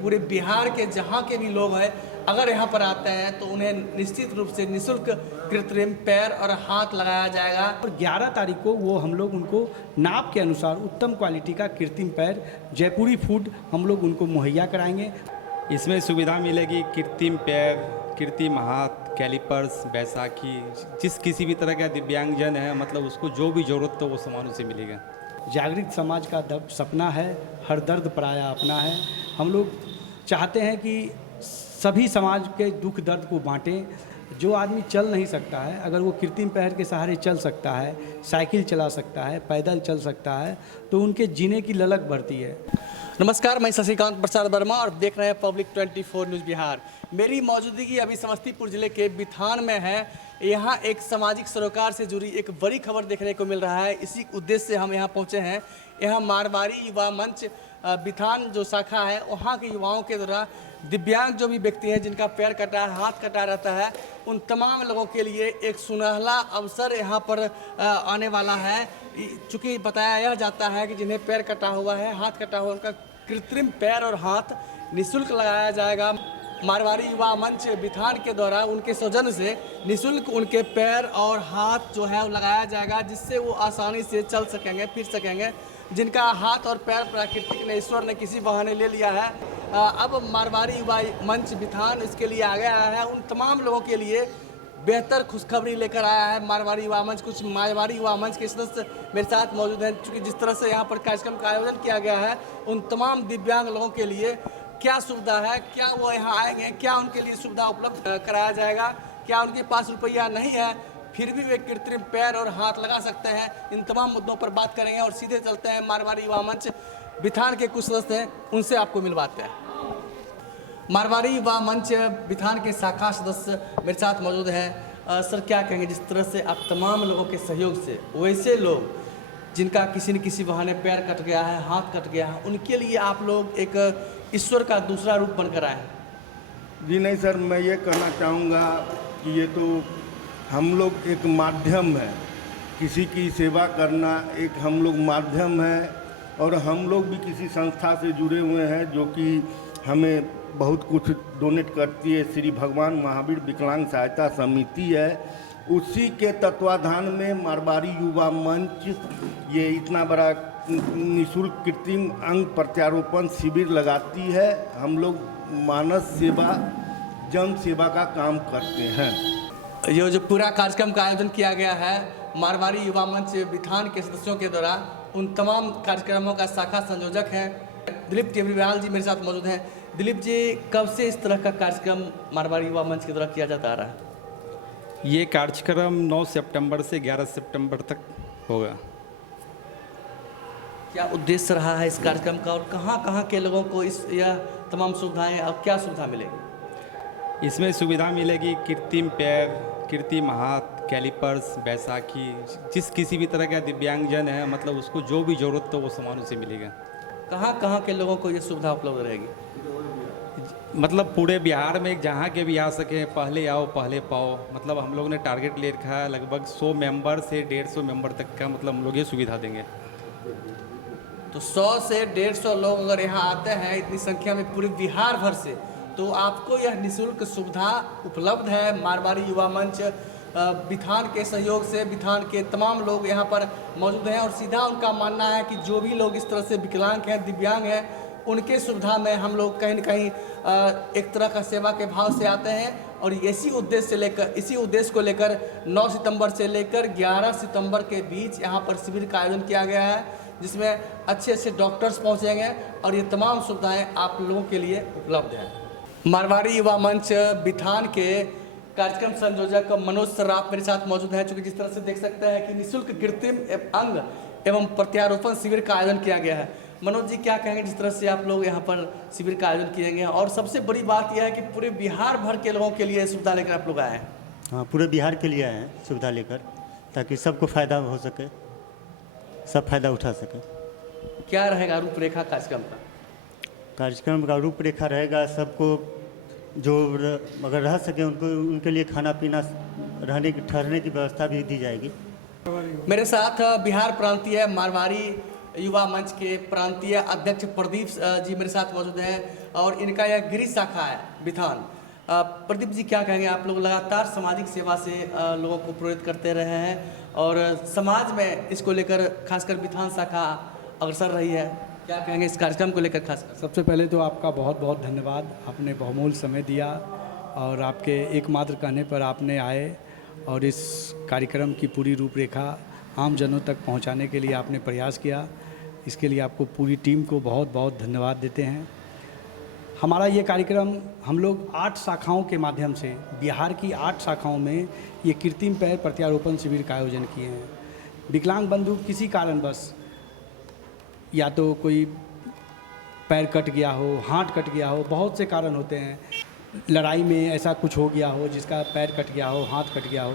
पूरे बिहार के जहाँ के भी लोग हैं अगर यहाँ पर आते हैं तो उन्हें निश्चित रूप से निःशुल्क कृत्रिम पैर और हाथ लगाया जाएगा। और 11 तारीख को वो हम लोग उनको नाप के अनुसार उत्तम क्वालिटी का कृत्रिम पैर जयपुरी फूड हम लोग उनको मुहैया कराएंगे। इसमें सुविधा मिलेगी कृत्रिम पैर, कृत्रिम हाथ, कैलिपर्स, बैसाखी, जिस किसी भी तरह का दिव्यांगजन है मतलब उसको जो भी ज़रूरत हो वो सामान उसे मिलेगा। जागृत समाज का सपना है, हर दर्द पराया अपना है। हम लोग चाहते हैं कि सभी समाज के दुख दर्द को बांटें। जो आदमी चल नहीं सकता है अगर वो कृत्रिम पैर के सहारे चल सकता है, साइकिल चला सकता है, पैदल चल सकता है तो उनके जीने की ललक बढ़ती है। नमस्कार, मैं शशिकांत प्रसाद वर्मा और देख रहे हैं पब्लिक 24 न्यूज़ बिहार। मेरी मौजूदगी अभी समस्तीपुर जिले के बिथान में है। यहाँ एक सामाजिक सरोकार से जुड़ी एक बड़ी खबर देखने को मिल रहा है। इसी उद्देश्य से हम यहाँ पहुँचे हैं। यहाँ मारवाड़ी युवा मंच बिथान जो शाखा है वहाँ के युवाओं के द्वारा दिव्यांग जो भी व्यक्ति हैं जिनका पैर कटा हाथ कटा रहता है उन तमाम लोगों के लिए एक सुनहला अवसर यहाँ पर आने वाला है। चूँकि बताया यह जाता है कि जिन्हें पैर कटा हुआ है, हाथ कटा हुआ, उनका कृत्रिम पैर और हाथ निःशुल्क लगाया जाएगा। मारवाड़ी युवा मंच बिथान के द्वारा उनके सौजन्य से निःशुल्क उनके पैर और हाथ जो है वो लगाया जाएगा, जिससे वो आसानी से चल सकेंगे, फिर सकेंगे। जिनका हाथ और पैर प्राकृतिक ने, ईश्वर ने किसी बहाने ले लिया है। अब मारवाड़ी युवा मंच बिथान इसके लिए आगे आया है। उन तमाम लोगों के लिए बेहतर खुशखबरी लेकर आया है मारवाड़ी युवा मंच। कुछ मारवाड़ी युवा मंच के सदस्य मेरे साथ मौजूद हैं। चूँकि जिस तरह से यहाँ पर कार्यक्रम का आयोजन किया गया है उन तमाम दिव्यांग लोगों के लिए क्या सुविधा है, क्या वो यहाँ आएंगे, क्या उनके लिए सुविधा उपलब्ध कराया जाएगा, क्या उनके पास रुपया नहीं है फिर भी वे कृत्रिम पैर और हाथ लगा सकते हैं। इन तमाम मुद्दों पर बात करेंगे और सीधे चलते हैं मारवाड़ी युवा मंच बिथान के कुछ सदस्य हैं, उनसे आपको मिलवाते हैं। मारवाड़ी युवा मंच बिथान के शाखा सदस्य मेरे साथ मौजूद हैं। सर, क्या कहेंगे जिस तरह से आप तमाम लोगों के सहयोग से वैसे लोग जिनका किसी न किसी बहाने पैर कट गया है, हाथ कट गया है, उनके लिए आप लोग एक ईश्वर का दूसरा रूप बनकर आए हैं? जी नहीं सर, मैं ये कहना चाहूँगा कि ये तो हम लोग एक माध्यम है, किसी की सेवा करना एक हम लोग माध्यम है। और हम लोग भी किसी संस्था से जुड़े हुए हैं जो कि हमें बहुत कुछ डोनेट करती है। श्री भगवान महावीर विकलांग सहायता समिति है, उसी के तत्वाधान में मारवाड़ी युवा मंच ये इतना बड़ा निःशुल्क कृत्रिम अंग प्रत्यारोपण शिविर लगाती है। हम लोग मानस सेवा, जन सेवा का काम करते हैं। ये जो पूरा कार्यक्रम का आयोजन किया गया है मारवाड़ी युवा मंच बिथान के सदस्यों के द्वारा, उन तमाम कार्यक्रमों का शाखा संयोजक हैं दिलीप टेबरीवाल जी मेरे साथ मौजूद हैं। दिलीप जी, कब से इस तरह का कार्यक्रम मारवाड़ी युवा मंच के द्वारा किया जाता आ रहा है? ये कार्यक्रम 9 सितंबर से 11 सितंबर तक होगा। क्या उद्देश्य रहा है इस कार्यक्रम का और कहाँ कहाँ के लोगों को इस यह तमाम सुविधाएं और क्या सुविधा मिलेगी? इसमें सुविधा मिलेगी कृत्रिम पैर, कृत्रिम हाथ, कैलिपर्स, बैसाखी, जिस किसी भी तरह का दिव्यांगजन है मतलब उसको जो भी ज़रूरत हो वो सामान उसे मिलेगा। कहाँ कहाँ के लोगों को ये सुविधा उपलब्ध रहेगी? मतलब पूरे बिहार में जहाँ के भी आ सके, पहले आओ पहले पाओ। मतलब हम लोग ने टारगेट ले रखा है लगभग 100 मेंबर से 150 मेंबर तक का, मतलब हम लोग ये सुविधा देंगे। तो 100 से 150 लोग अगर यहाँ आते हैं इतनी संख्या में पूरे बिहार भर से, तो आपको यह निःशुल्क सुविधा उपलब्ध है। मारवाड़ी युवा मंच बिथान के सहयोग से बिथान के तमाम लोग यहाँ पर मौजूद हैं और सीधा उनका मानना है कि जो भी लोग इस तरह से विकलांग हैं, दिव्यांग हैं, उनके सुविधा में हम लोग कहीं न कहीं एक तरह का सेवा के भाव से आते हैं। और इसी उद्देश्य को लेकर 9 सितंबर से लेकर 11 सितंबर के बीच यहाँ पर शिविर का आयोजन किया गया है, जिसमें अच्छे अच्छे डॉक्टर्स पहुँचेंगे और ये तमाम सुविधाएँ आप लोगों के लिए उपलब्ध हैं। मारवाड़ी युवा मंच बिथान के कार्यक्रम संयोजक मनोज सर्राफ मेरे साथ मौजूद हैं। चूँकि जिस तरह से देख सकते हैं कि निःशुल्क कृत्रिम अंग एवं प्रत्यारोपण शिविर का आयोजन किया गया है। मनोज जी, क्या कहेंगे जिस तरह से आप लोग यहाँ पर शिविर का आयोजन किए गए हैं और सबसे बड़ी बात यह है कि पूरे बिहार भर के लोगों के लिए सुविधा लेकर आप लोग आए हैं? हाँ, पूरे बिहार के लिए आए हैं सुविधा लेकर, ताकि सबको फ़ायदा हो सके, सब फायदा उठा सके। क्या रहेगा रूपरेखा कार्यक्रम का? कार्यक्रम का रूपरेखा रहेगा सबको जो अगर रह सके उनको, उनके लिए खाना पीना, ठहरने की व्यवस्था भी दी जाएगी। मेरे साथ बिहार प्रांतीय मारवाड़ी युवा मंच के प्रांतीय अध्यक्ष प्रदीप जी मेरे साथ मौजूद हैं और इनका यह गृह शाखा है बिथान। प्रदीप जी, क्या कहेंगे? आप लोग लगातार सामाजिक सेवा से लोगों को प्रेरित करते रहे हैं और समाज में इसको लेकर खासकर बिथान शाखा अग्रसर रही है, क्या कहेंगे इस कार्यक्रम को लेकर खासकर? सबसे पहले तो आपका बहुत बहुत धन्यवाद, आपने बहुमूल्य समय दिया और आपके एकमात्र कहने पर आपने आए और इस कार्यक्रम की पूरी रूपरेखा आम जनों तक पहुंचाने के लिए आपने प्रयास किया। इसके लिए आपको पूरी टीम को बहुत बहुत धन्यवाद देते हैं। हमारा ये कार्यक्रम हम लोग 8 शाखाओं के माध्यम से बिहार की 8 शाखाओं में ये कृत्रिम पैर प्रत्यारोपण शिविर का आयोजन किए हैं। विकलांग बंधु किसी कारणवश या तो कोई पैर कट गया हो, हाथ कट गया हो, बहुत से कारण होते हैं, लड़ाई में ऐसा कुछ हो गया हो जिसका पैर कट गया हो, हाथ कट गया हो,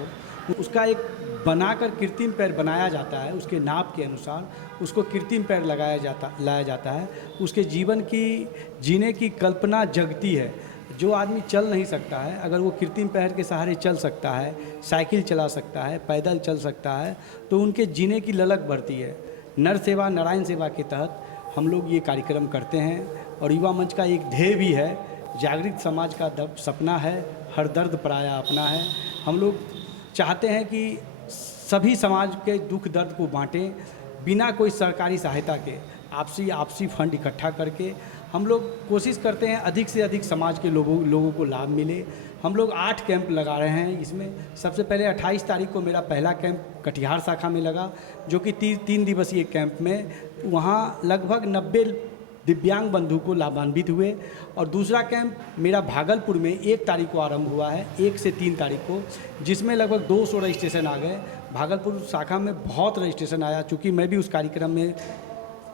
उसका एक बनाकर कृत्रिम पैर बनाया जाता है। उसके नाप के अनुसार उसको कृत्रिम पैर लाया जाता है। उसके जीवन की जीने की कल्पना जगती है। जो आदमी चल नहीं सकता है, अगर वो कृत्रिम पैर के सहारे चल सकता है, साइकिल चला सकता है, पैदल चल सकता है, तो उनके जीने की ललक बढ़ती है। नर सेवा नारायण सेवा के तहत हम लोग ये कार्यक्रम करते हैं और युवा मंच का एक ध्येय भी है, जागृत समाज का सपना है, हर दर्द पराया अपना है। हम लोग चाहते हैं कि सभी समाज के दुख दर्द को बांटें, बिना कोई सरकारी सहायता के आपसी फंड इकट्ठा करके हम लोग कोशिश करते हैं अधिक से अधिक समाज के लोगों को लाभ मिले। हम लोग 8 कैंप लगा रहे हैं इसमें। सबसे पहले 28 तारीख को मेरा पहला कैंप कटिहार शाखा में लगा, जो कि 3 दिवसीय कैंप में वहाँ लगभग 90 दिव्यांग बंधु को लाभान्वित हुए। और दूसरा कैंप मेरा भागलपुर में 1 तारीख को आरंभ हुआ है, 1 से 3 तारीख को, जिसमें लगभग 200 रजिस्ट्रेशन आ गए। भागलपुर शाखा में बहुत रजिस्ट्रेशन आया, चूँकि मैं भी उस कार्यक्रम में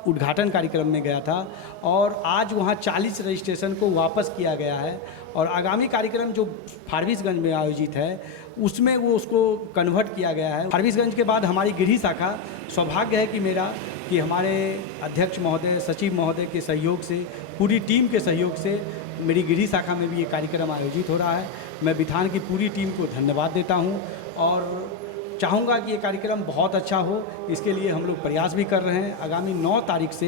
उद्घाटन कार्यक्रम में गया था और आज वहाँ 40 रजिस्ट्रेशन को वापस किया गया है। और आगामी कार्यक्रम जो फारबिसगंज में आयोजित है उसमें वो उसको कन्वर्ट किया गया है। फारबिसगंज के बाद हमारी गृह शाखा, सौभाग्य है कि मेरा कि हमारे अध्यक्ष महोदय, सचिव महोदय के सहयोग से, पूरी टीम के सहयोग से मेरी गृह शाखा में भी ये कार्यक्रम आयोजित हो रहा है। मैं बिथान की पूरी टीम को धन्यवाद देता हूँ और चाहूँगा कि ये कार्यक्रम बहुत अच्छा हो। इसके लिए हम लोग प्रयास भी कर रहे हैं। आगामी 9 तारीख से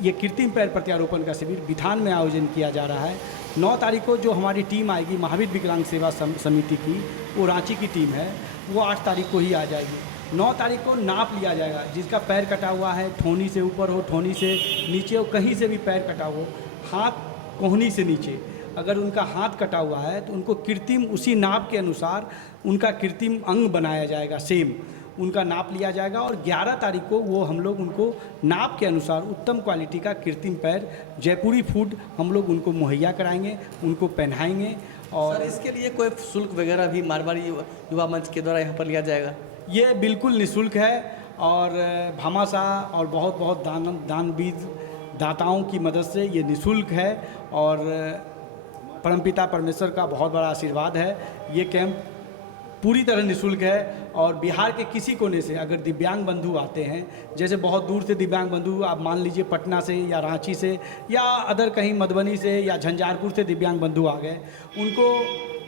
ये कृत्रिम पैर प्रत्यारोपण का शिविर बिथान में आयोजन किया जा रहा है। 9 तारीख को जो हमारी टीम आएगी महावीर विकलांग सेवा समिति की, वो रांची की टीम है, वो 8 तारीख को ही आ जाएगी। 9 तारीख को नाप लिया जाएगा। जिसका पैर कटा हुआ है, ठोनी से ऊपर हो, ठोनी से नीचे हो, कहीं से भी पैर कटा हो, हाथ कोहनी से नीचे अगर उनका हाथ कटा हुआ है तो उनको कृत्रिम उसी नाप के अनुसार उनका कृत्रिम अंग बनाया जाएगा, सेम उनका नाप लिया जाएगा। और 11 तारीख को वो हम लोग उनको नाप के अनुसार उत्तम क्वालिटी का कृत्रिम पैर, जयपुरी फूड हम लोग उनको मुहैया कराएंगे, उनको पहनाएंगे। और सर, इसके लिए कोई शुल्क वगैरह भी मारवाड़ी युवा मंच के द्वारा यहाँ पर लिया जाएगा? ये बिल्कुल निःशुल्क है और भामाशाह और बहुत दानवीर दाताओं की मदद से ये निःशुल्क है और परमपिता परमेश्वर का बहुत बड़ा आशीर्वाद है। ये कैंप पूरी तरह निःशुल्क है और बिहार के किसी कोने से अगर दिव्यांग बंधु आते हैं, जैसे बहुत दूर से दिव्यांग बंधु, आप मान लीजिए पटना से या रांची से या अदर कहीं मधुबनी से या झंझारपुर से दिव्यांग बंधु आ गए, उनको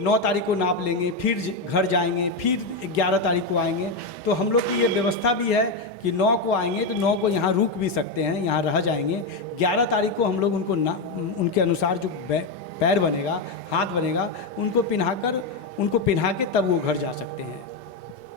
9 तारीख को नाप लेंगे, फिर घर जाएंगे, फिर 11 तारीख को आएंगे। तो हम लोग की ये व्यवस्था भी है कि 9 को आएंगे तो 9 को यहाँ रुक भी सकते हैं, यहाँ रह जाएंगे। 11 तारीख को हम लोग उनको उनके अनुसार जो पैर बनेगा, हाथ बनेगा, उनको पिन्हा के तब वो घर जा सकते हैं।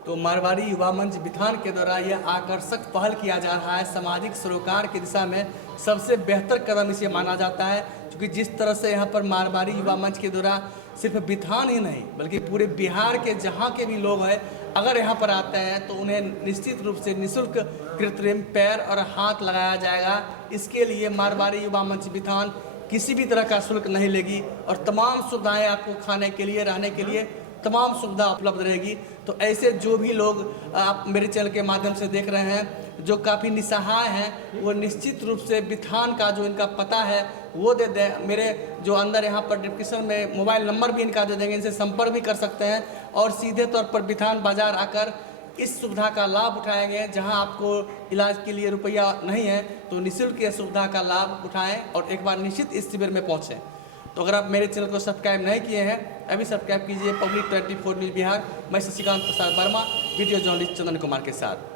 तो मारवाड़ी युवा मंच बिथान के द्वारा यह आकर्षक पहल किया जा रहा है। सामाजिक सरोकार की दिशा में सबसे बेहतर कदम इसे माना जाता है, क्योंकि जिस तरह से यहाँ पर मारवाड़ी युवा मंच के द्वारा सिर्फ बिथान ही नहीं बल्कि पूरे बिहार के जहाँ के भी लोग हैं, अगर यहाँ पर आते हैं तो उन्हें निश्चित रूप से निःशुल्क कृत्रिम पैर और हाथ लगाया जाएगा। इसके लिए मारवाड़ी युवा मंच बिथान किसी भी तरह का शुल्क नहीं लेगी और तमाम सुविधाएं आपको खाने के लिए, रहने के लिए तमाम सुविधा उपलब्ध रहेगी। तो ऐसे जो भी लोग आप मेरे चैनल के माध्यम से देख रहे हैं जो काफ़ी निसहाय हैं, वो निश्चित रूप से बिथान का जो इनका पता है वो दे दें। मेरे जो अंदर यहाँ पर डिस्क्रिप्शन में मोबाइल नंबर भी इनका दे देंगे, इनसे संपर्क भी कर सकते हैं और सीधे तौर पर बिथान बाज़ार आकर इस सुविधा का लाभ उठाएंगे। जहां आपको इलाज के लिए रुपया नहीं है तो निःशुल्क इस सुविधा का लाभ उठाएं और एक बार निश्चित इस शिविर में पहुंचें। तो अगर आप मेरे चैनल को सब्सक्राइब नहीं किए हैं, अभी सब्सक्राइब कीजिए पब्लिक 24 न्यूज़ बिहार। मैं शशिकांत प्रसाद वर्मा, वीडियो जर्नलिस्ट चंदन कुमार के साथ।